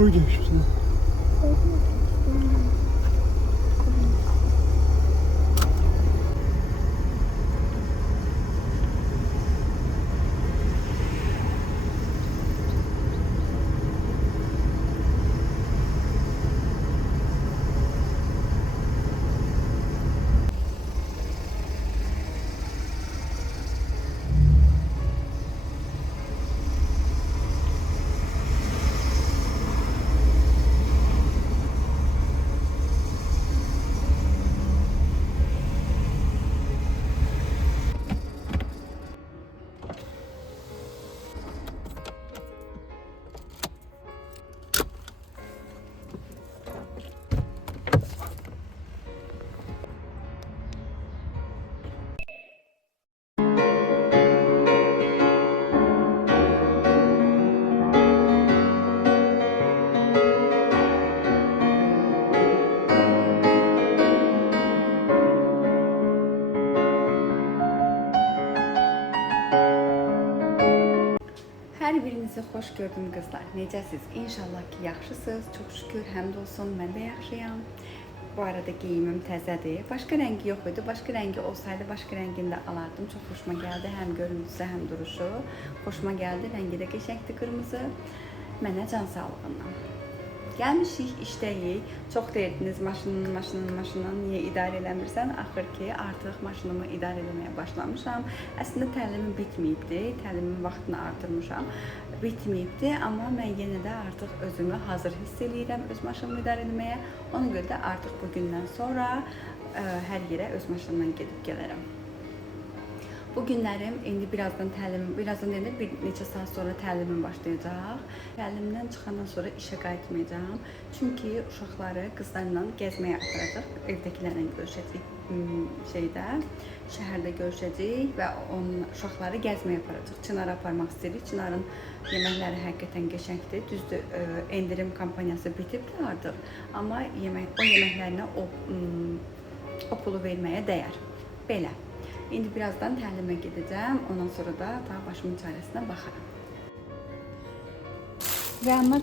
Öyle işte. Hər birinizi xoş gördüm qızlar. Necəsiz? İnşallah ki, yaxşısınız. Çox şükür, həmd olsun. Mən də yaxşıyam. Bu arada geyimim təzədir. Başqa rəngi yox idi. Başqa rəngi olsaydı, başqa rəngini də alardım. Çox xoşuma gəldi. Həm görüntüsü, həm duruşu. Xoşuma gəldi. Rəngi də qəşəngdir, qırmızı. Mənə can sağlığından. Gəlmişik, işdəyik. Çox deyirdiniz, maşının niyə idarə eləmirsən? Axır ki, artıq maşınımı idarə eləməyə başlamışam. Əslində təlimim bitməyibdi, təlimin vaxtını artırmışam. Bitməyibdi, amma mən yenə də artıq özümü hazır hiss eləyirəm öz maşınımı idarə eləməyə. Ona görə də artıq bugündən sonra hər yerə öz maşınımla gedib gələrəm. Bu günlərim indi birazdan deyəndə bir neçə saat sonra təlimim başlayacaq. Təlimdən çıxandan sonra işə qayıtmayacağam. Çünki uşaqları qızlarla gəzməyə aparacaq. Evdəkilərlə görüşəcəyik şəhərdə görüşəcəyik və uşaqları gəzməyə aparacaq. Çınarı aparmaq istəyirik. Çınarın yeməkləri həqiqətən qəşəngdir. Düzdür, endirim kampaniyası bitibdir artıq. Amma o yeməklərinə o pulu verməyə dəyər. Belə. İndi birazdan təlimə gedəcəm. Ondan sonra da daha başımın çarəsinə baxaram. Rəna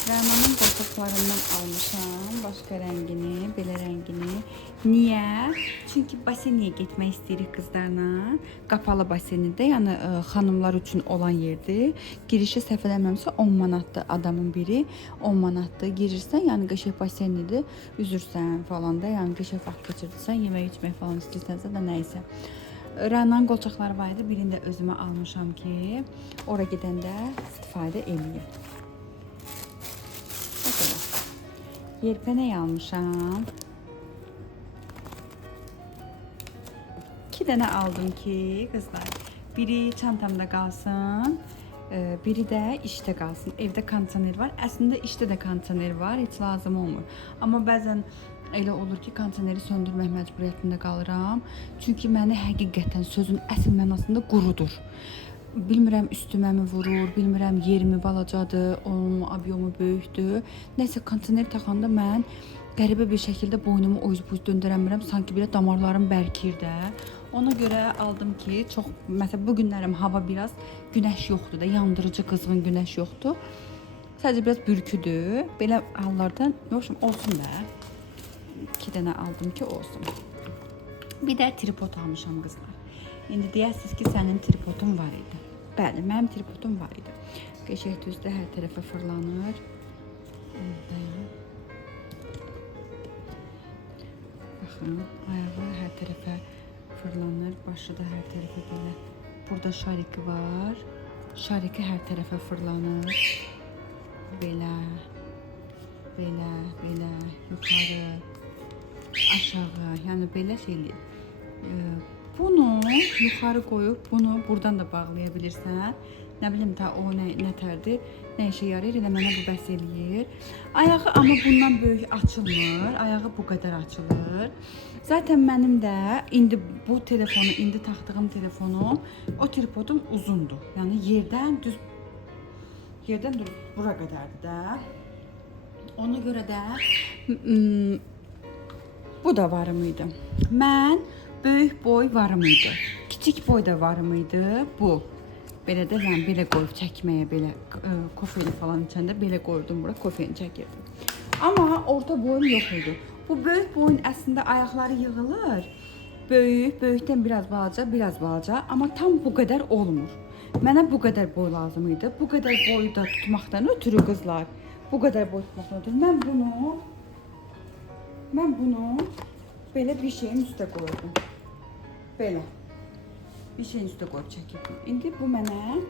Rənanın qolçaqlarından almışam. Başqa rəngini, belə rəngini. Niyə? Çünki basenəyə getmək istəyirik qızlarla. Qapalı basenində, yəni xanımlar üçün olan yerdir. Girişi səhv eləmirəmsə 10 manatdır adamın biri. 10 manatdır. Girirsən, yəni qəşəng basenlidir. Üzürsən falan da, yəni qəşəng vaxt keçirirsən, yemək içmək falan istəyirsənsə də nə isə. Rənanın qolçaqları var idi. Birini də özümə almışam ki, ora gedəndə istifadə eləyim. Yelpənək almışam. 2 dənə aldım ki, qızlar. Biri çantamda qalsın, biri də işdə qalsın. Evdə kondisioner var. Əslində işdə də kondisioner var, heç lazım olmur. Amma bəzən elə olur ki, kondisioneri söndürmək məcburiyyətində qalıram. Çünki məni həqiqətən sözün əsl mənasında qurudur. Bilmirəm üstümə mi vurur, bilmirəm yerimi balacadır, onun obyomu böyükdür. Nəsə kondisioner taxanda mən qəribə bir şəkildə boynumu o yüz döndürəmirəm, sanki belə damarlarım bərkir də. Ona görə aldım ki, məsələn bu günlərim hava biraz günəş yoxdur da, yandırıcı qızğın günəş yoxdur. Sadəcə biraz bürküdür. Belə hallarda olsun da. 2 dənə aldım ki, olsun. Bir də tripod almışam qızlar. İndi deyəsiniz ki, sənin tripodun var idi. Bəli, mənim tripodum var idi. Qəşəng düzdə hər tərəfə fırlanır. Baxın, ayağı hər tərəfə fırlanır, başı da hər tərəfə belə. Burada şariki var. Şariki hər tərəfə fırlanır. Belə, belə, belə, yuxarı, aşağı, yəni belə şeydir. Bunu yuxarı qoyub, bunu buradan da bağlaya bilirsən. Nə bilim ta o nə tərdir, nə işə yarayır, elə mənə bu bəs eləyir. Ayağı amma bundan böyük açılmır, ayağı bu qədər açılır. Zaten mənim də indi bu telefonu, indi taxdığım telefonum, o tripodum uzundur. Yəni yerdən düz bura qədərdir də. Ona görə də bu da varım idi. Mən böyük boy varım idi. Kiçik boy da varım idi bu. Belə də mən belə qoyub çəkməyə, belə kofeini falan içəndə belə qoydum bura, kofeini çəkirdim. Amma orta boyum yox idi. Bu böyük boyun əslində ayaqları yığılır. Böyük, böyükdən biraz balaca, amma tam bu qədər olmur. Mənə bu qədər boy lazım idi. Bu qədər boyu da tutmaqdan ötürü qızlar. Bu qədər boy tutmaqdan ötürü mən bunu belə bir şeyin üstə qoydum. Belə. Bir şeyin üstə qoyub çəkirdim. İndi bu mənə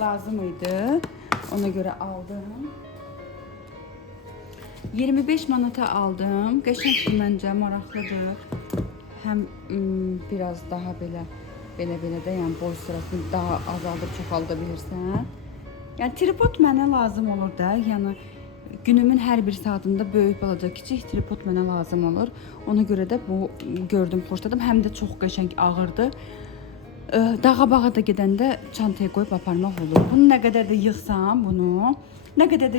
lazım idi. Ona görə aldım. 25 manata aldım. Qəşəngdir məncə, maraqlıdır. Həm biraz daha belə də, yəni boy sırasını daha azaldıb çoxalda bilirsən. Yəni tripod mənə lazım olur da, yəni günümün hər bir saatında böyük, balaca, kiçik tripod mənə lazım olur. Ona görə də bu gördüm, xoşladım. Həm də çox qəşəng, ağırdır. Dağa bağa da gedəndə çantaya qoyub aparmaq olur. Bunu nə qədər də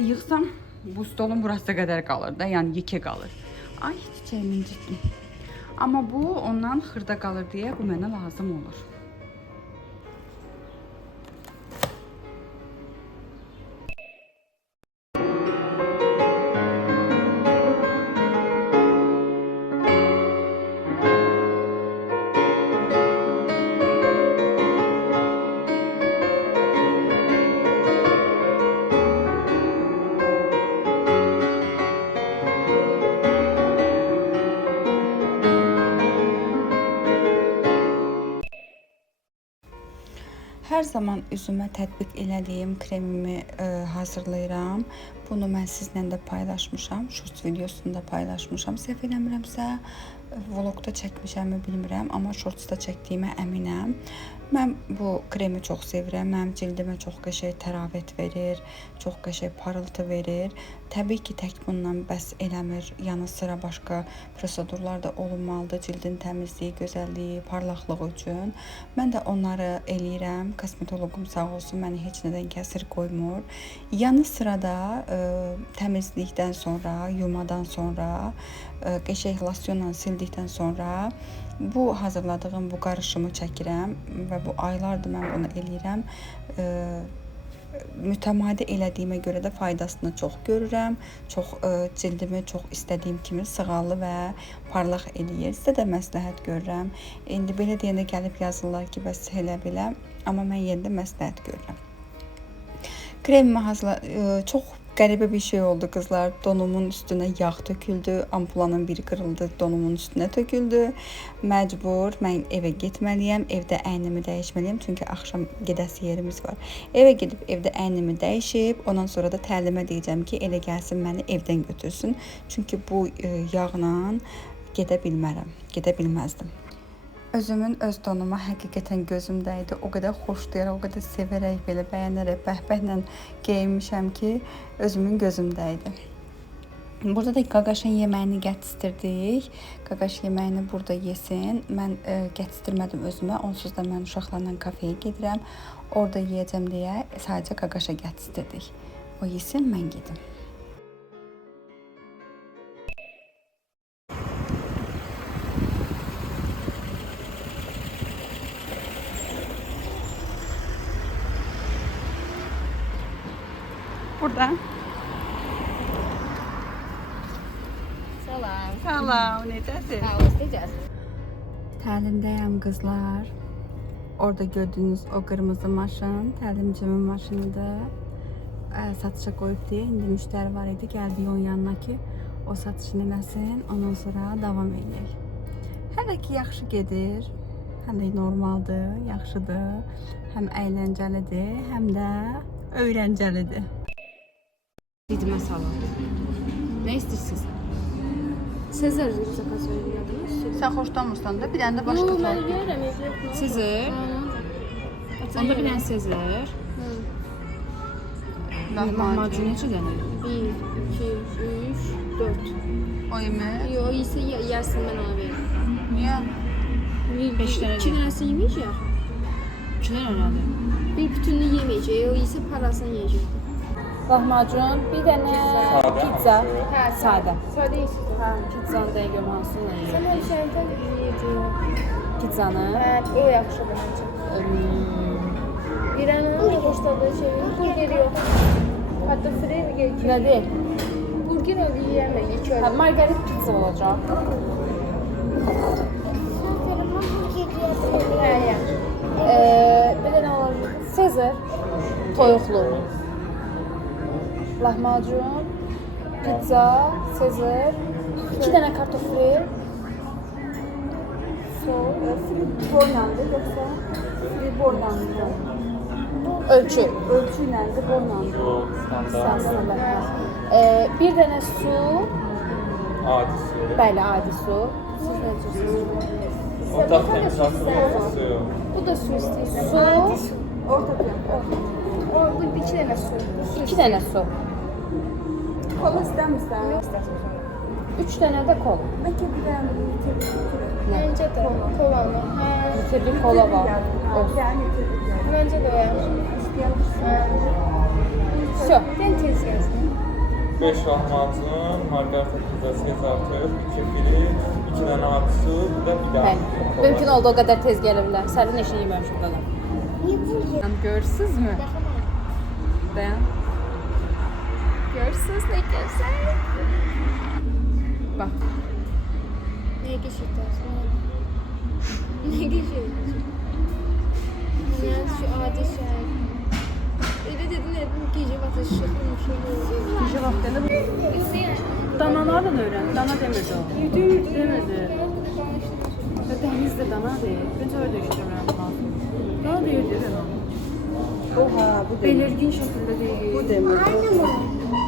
yığsam, bu stolun burası qədər qalır da, yəni yekə qalır. Ay, çiçəyimin incitdim. Amma bu ondan xırda qalır deyə bu mənə lazım olur. Hər zaman üzümə tətbiq elədiyim kremimi hazırlayıram. Bunu mən sizlə də paylaşmışam, shorts videosunda paylaşmışam. Səhv eləmirəmsə, vlogda çəkmişəmi bilmirəm, amma shortsda çəkdiyimə əminəm. Mən bu kremi çox sevirəm. Mənim cildimə çox qəşəng təravət verir, çox qəşəng parıltı verir. Təbii ki, tək bundan bəs eləmir. Yanı sıra başqa prosedurlar da olunmalıdır cildin təmizliyi, gözəlliyi, parlaqlığı üçün. Mən də onları eləyirəm. Kosmetoloqum sağ olsun məni heç nədən kəsir qoymur. Yanı sıra da təmizlikdən sonra, yumadan sonra, qəşəng losyonla sildikdən sonra bu hazırladığım bu qarışımı çəkirəm və bu aylardır mən bunu eləyirəm. Mütəmadi elədiyimə görə də faydasını çox görürəm. Cildimi çox istədiyim kimi sığallı və parlaq eləyir. Sizə də məsləhət görürəm. İndi belə deyəndə gəlib yazırlar ki, bəs elə belə, amma mən yenə də məsləhət görürəm. Kremimi çox qəribə bir şey oldu qızlar. Donumun üstünə yağ töküldü, ampulanın biri qırıldı, donumun üstünə töküldü. Məcbur mən evə getməliyəm, evdə əynimi dəyişməliyəm, çünki axşam gedəsi yerimiz var. Evə gedib evdə əynimi dəyişib, ondan sonra da təlimə deyəcəm ki, elə gəlsin məni evdən götürsün. Çünki bu yağla gedə bilməzdim. Özümün öz donuma həqiqətən gözüm dəydi. O qədər xoşlayaraq, o qədər sevərək, belə bəyənərək, bəhbəhlə geyinmişəm ki, özümün gözüm dəydi. Burada da qaqaşın yeməyini gətizdirdik. Qaqaş yeməyini burada yesin. Mən gətizdirmədim özümə. Onsuz da mən uşaqlarla kafeyə gedirəm. Orada yeyəcəm deyə sadəcə qaqaşa gətizdirdik. O yesin, mən gedim. Burada. Salam, necəsiz? Təlimdəyəm qızlar. Orada gördüyünüz o qırmızı maşın təlimcimin maşınıdır. Satışa qoyub deyə indi müştəri var idi. Gəldik onun yanına ki, o satışını eləsin, ondan sonra davam edək. Hələ ki yaxşı gedir. Hələ normaldır, yaxşıdır. Həm əyləncəlidir, həm də öyrəncəlidir. Didimə salam. Nə istəyirsiniz? Sezar zakaz veriyordunuz. Sən xoşlanmırsan da, bir dənə də başqa fərq yox. Sezar. Onda bir dənə Sezar. Lahmacun neçə dənə? 1, 2, 3, 4. O yemək? Yo, ise yersin ben ona veririm. Niyə? 5 dənə. 2 tanesi yemeyecek. 2 dənə nədir? Bir bütününü yemeyecek, o ise parasını yiyecek. Lahmacun, bir dənə pizza. Sadə. Sade yesin. Hə, pizzanı da görüm hansını Sen yeyəcəm. her şeyden yiyecek. Pizzanı. O yaxşıdır bence. Bir an pastada şey, burger yok. Hatta free mi gerekiyor? Ne değil? Burger öyle yiyemem, iki Ha, öyle. margarit pizza olacak. He ya. Bir de ne olabilir? Sezar. Toyuqlu. Lahmacun. Pizza. Sezar. 2 dənə kartofli. Free boylandı yoksa free boylandı. Ölçü. Ölçüyle de boylandı. Yok, standart. Bir dənə su. Adi su. Bəli, adi su. Siz nə içirsiniz? Otaq temizlasın suyu. Bu da su istiyor. Su. Orta plan. O, bu iki tane su. 2 dənə su. Kola ister misin? 3 dənə də kola. Belki bir tane Bence de. Kola mı? Ha. Bitirli kola var. Olsun. Yani Bence de o ya. Ha. Все. Ben tez gelsin. 5 lahmacun, margarita pizzası, kızartır, 2 fili, 2 dənə adi su, bir də bir daha. Bəli. Mümkün olduğu qədər tez gələ bilər. Sərin eşini yeməmişim qalan. Görürsünüz mü? Dayan. Görürsünüz ne güzel. Bak. Ne geçirdi? Ne geçirdi? Yani şu adi şey. Öyle dedin ya, bu gece batı şıkmış oluyor. Gecə vaxtında danalarla öyrən. Dana demirdi o. Demedi. Dənizdə dana deyil. Bence öyle işləmirəm lazım. Dana deyil deyil o. Oha bu demir. Belirgin şəkildə deyil. Bu demir.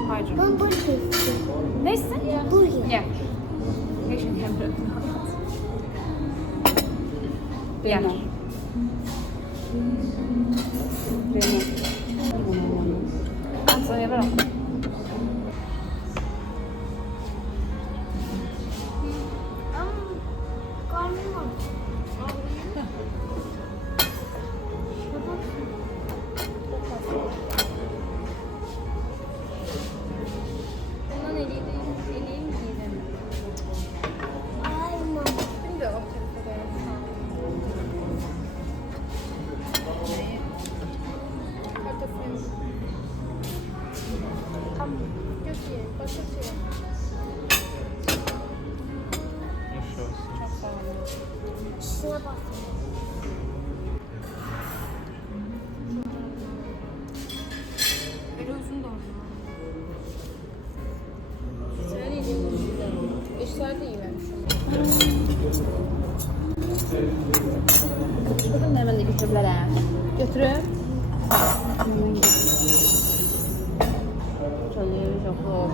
Hayır. Ben burger istiyorum. Neyse. Burger. Ya. Eşin emri. Ya. Demir. Demir. Ben sana yaparım. Karnım var. Ondan eliyle mi giyelim? Ay mama. Benim de o tarafa Kartofil. Tamam. Yok ki. Başka şey. Hoş olsun. Şuna bak. Böyle uzun da olmuyor. Sen yedin mi? Eşler de yememişim. Şuradan hemen de götürürlər. Götürüb. Çalıyor, çok oldu.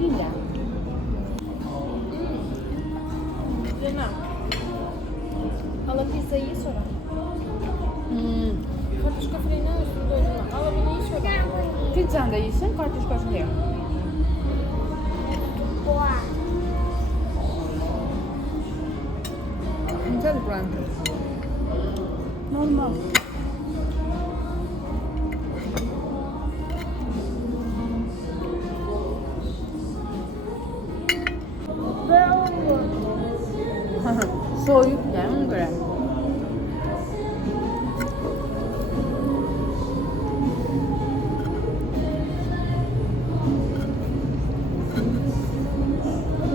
Değil ya. Yemem. Ala pizzayı sonra. Kartuşka freni üstünde olduğuna. Ala bunu iyi sonra. Pizzanı da yesin, kartuşkasını da ye. Boğa. Güzel buranın. Normal. Ve olmuyor. Soğuyup yani ona göre.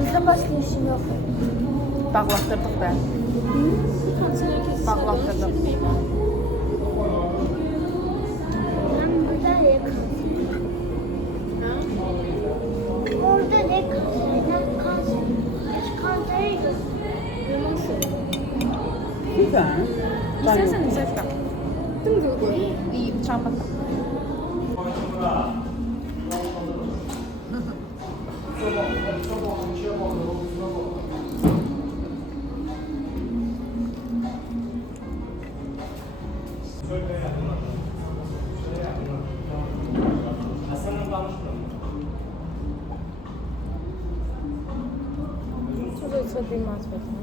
Bizden başka işim yok. Bağlattırdık be. Bağlattırdık. Ben burada ne kalsın? Orada ne kalsın? Ne kalsın? Hiç kalsaydı. Güzel. İstersen güzel çıkar. Dımdıl koy. İyi, çarpık. Tuz atayım atmadım.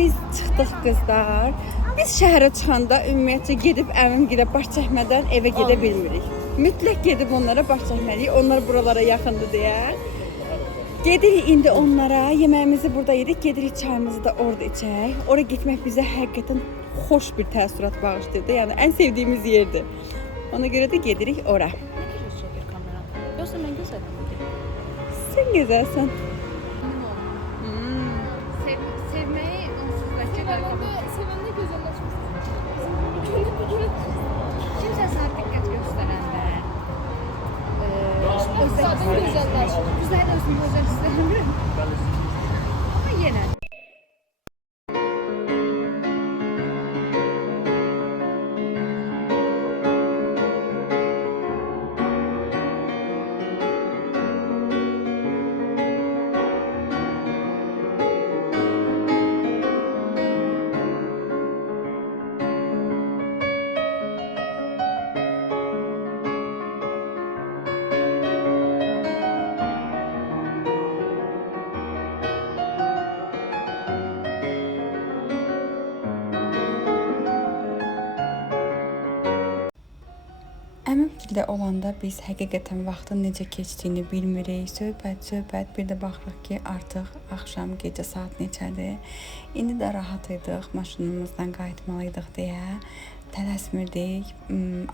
biz çıxdıq qızlar. Biz şəhərə çıxanda ümumiyyətcə gedib əmimgilə baş çəkmədən evə gedə bilmirik. Mütləq gedib onlara baş çəkməliyik. Onlar buralara yaxındır deyə. Gedirik indi onlara, yeməyimizi burada yedik, gedirik çayımızı da orada içək. Ora getmək bizə həqiqətən xoş bir təəssürat bağışlayır. Yəni ən sevdiyimiz yerdir. Ona görə də gedirik ora. Yoxsa mən gözələm. Sən gözəlsən. Sevməyi onsuz da Sevəndə gözəlləşmişsin. kimsə sənə diqqət göstərəndə Zaten gözəlləşmiş. Güzel özünü özel istemiyorum. Ama yine. Əmimgildə olanda biz həqiqətən vaxtın necə keçdiyini bilmirik. Söhbət, bir də baxırıq ki, artıq axşam, gecə saat neçədir. İndi də rahat idik, maşınımızdan qayıtmalıydıq deyə tələsmirdik.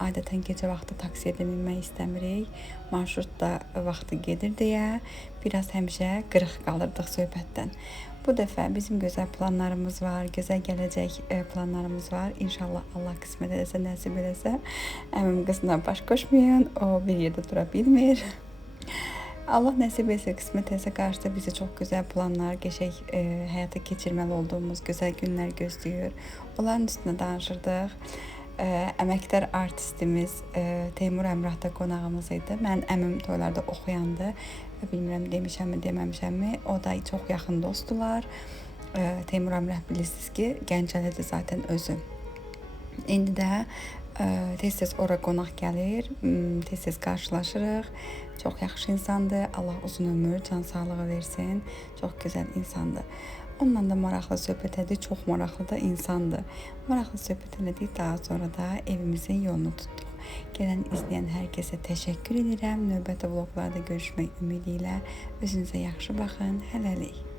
Adətən gecə vaxtı taksiyə də minmək istəmirik. Marşrut da vaxtı gedir deyə biraz həmişə qırıq qalırdıq söhbətdən. Bu dəfə bizim gözəl planlarımız var, gözəl gələcək planlarımız var. İnşallah Allah qismət edəsə, nəsib edəsə, əmim qızına baş qoşmayın, o bir yerdə dura bilmir. Allah nəsib etsə, qismət etsə qarşıda bizi çox gözəl planlar, qəşəng həyata keçirməli olduğumuz gözəl günlər gözləyir. Onların üstünə danışırdıq. Əməkdar artistimiz Teymur Əmrah da qonağımız idi. Mən əmim toylarda oxuyandı. Bilmirəm demişəmmi, deməmişəmmi. O da çox yaxın dostdular. Teymur Əmrah bilirsiniz ki, Gəncəlidir zaten özü. İndi də tez-tez ora qonaq gəlir, tez-tez qarşılaşırıq. Çox yaxşı insandır. Allah uzun ömür, can sağlığı versin. Çox gözəl insandır. Onunla da maraqlı söhbət edik, çox maraqlı da insandır. Maraqlı söhbət elədik, daha sonra da evimizin yolunu tutduq. Gələn, izləyən hər kəsə təşəkkür edirəm. Növbəti vloglarda görüşmək ümidi ilə özünüzə yaxşı baxın. Hələlik.